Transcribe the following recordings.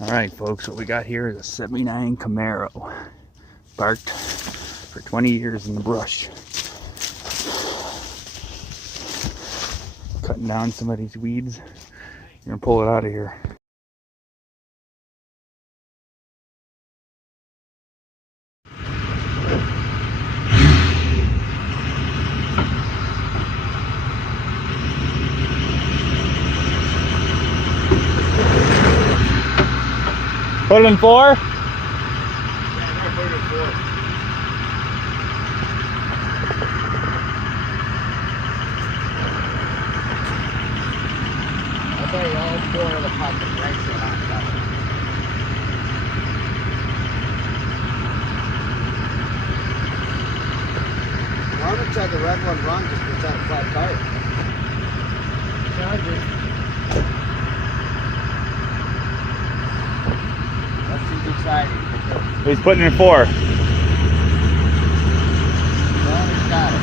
All right, folks, what we got here is a 79 Camaro, parked for 20 years in the brush. Cutting down some of these weeds. We're gonna pull it out of here. Put it in 4? Yeah, I put it in 4. I'll tell you, all 4 of the fucking brakes are on top. Norman said the red one run just gets on a flat tire. Charger. Let's see which side he He's putting it in 4. Well, he's got it.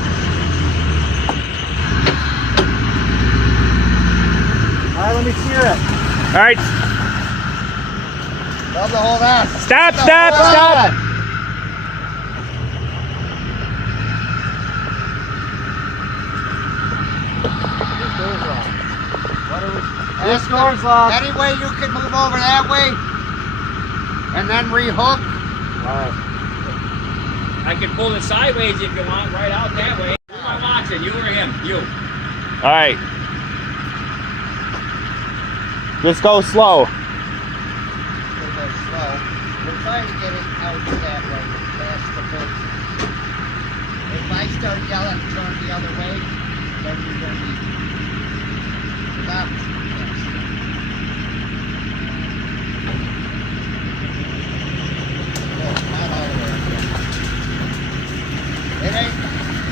Alright, let me steer it. All right, Love the whole ass. stop, stop, stop. This door's locked. Any way you can move over that way and then rehook. Alright. I can pull it sideways if you want, right out that way. Who am I watching? You or him? You. All right. Just go slow. We'll go slow. We're trying to get it out that way, past the bridge. If I start yelling, turn the other way, then you're going to be stopped. It ain't.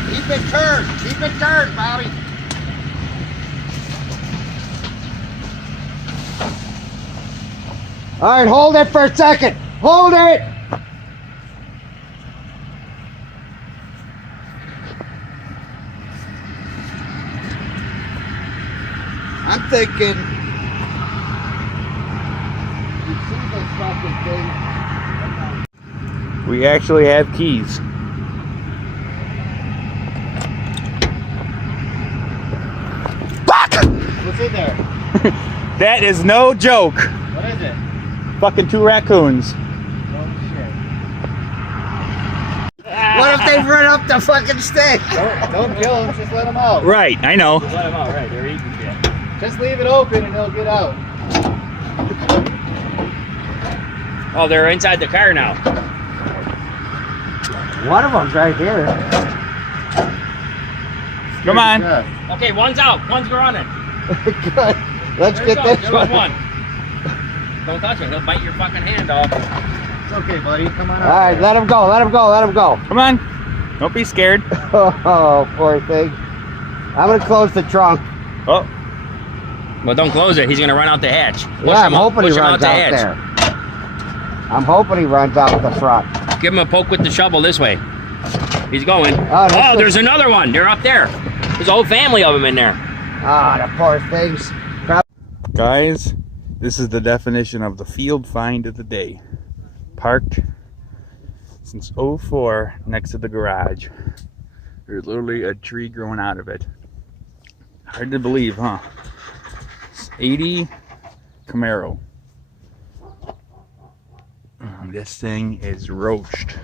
Keep it turned. Keep it turned, Bobby. All right, hold it for a second. Hold it. I'm thinking. You see this fucking thing? We actually have keys. What's in there? That is no joke. What is it? Fucking 2 raccoons. Oh shit. What if they run up the fucking stick? Don't kill them, just let them out. Right, I know. Let them out, right? They're eating shit. Just leave it open and they'll get out. Oh, they're inside the car now. One of them's right here. Come on. Okay, one's out. One's running. Good. Let's There you get go. this There one. was one. Don't touch him. He'll bite your fucking hand off. It's okay, buddy. Come on. All right, let him go. Let him go. Let him go. Come on. Don't be scared. Oh, poor thing. I'm gonna close the trunk. Oh, Well, don't close it. He's gonna run out the hatch. Yeah, I'm hoping he runs out there. I'm hoping he runs out the front. Give him a poke with the shovel this way. He's going. Oh, There's another one. They're up there. There's a whole family of them in there. Ah, the poor things. guys, this is the definition of the field find of the day. Parked since '04 next to the garage. There's literally a tree growing out of it. Hard to believe, huh? It's 80 Camaro. This thing is roached.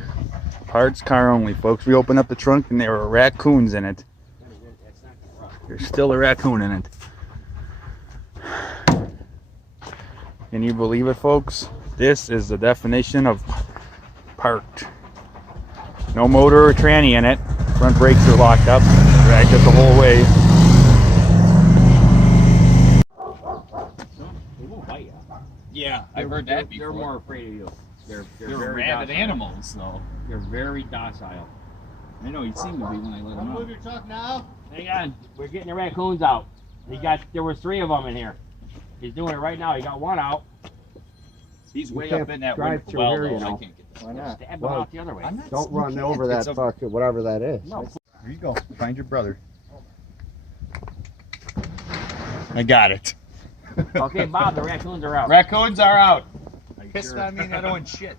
Parts car only, folks. We opened up the trunk and there were raccoons in it. There's still a raccoon in it. Can you believe it, folks? This is the definition of parked. No motor or tranny in it. Front brakes are locked up. Dragged it the whole way. They won't bite you. Yeah, I've heard that before. They're more afraid of you. They're They're very rabid docile. animals, though. They're very docile. I know, you seem to be when I let them out. Move your truck now. Hang on, we're getting the raccoons out. There was 3 of them in here. He's doing it right now. He got one out. He's way can't up in that drive window through well, here, though. you know. I can't get this. Why not? Stab him Well, out the other way. I'm not, Don't you run can't. over that It's a- fucking whatever that is. No. Here you go. Find your brother. I got it. Okay, Bob, the raccoons are out. Raccoons are out. pissed on me and I don't want shit.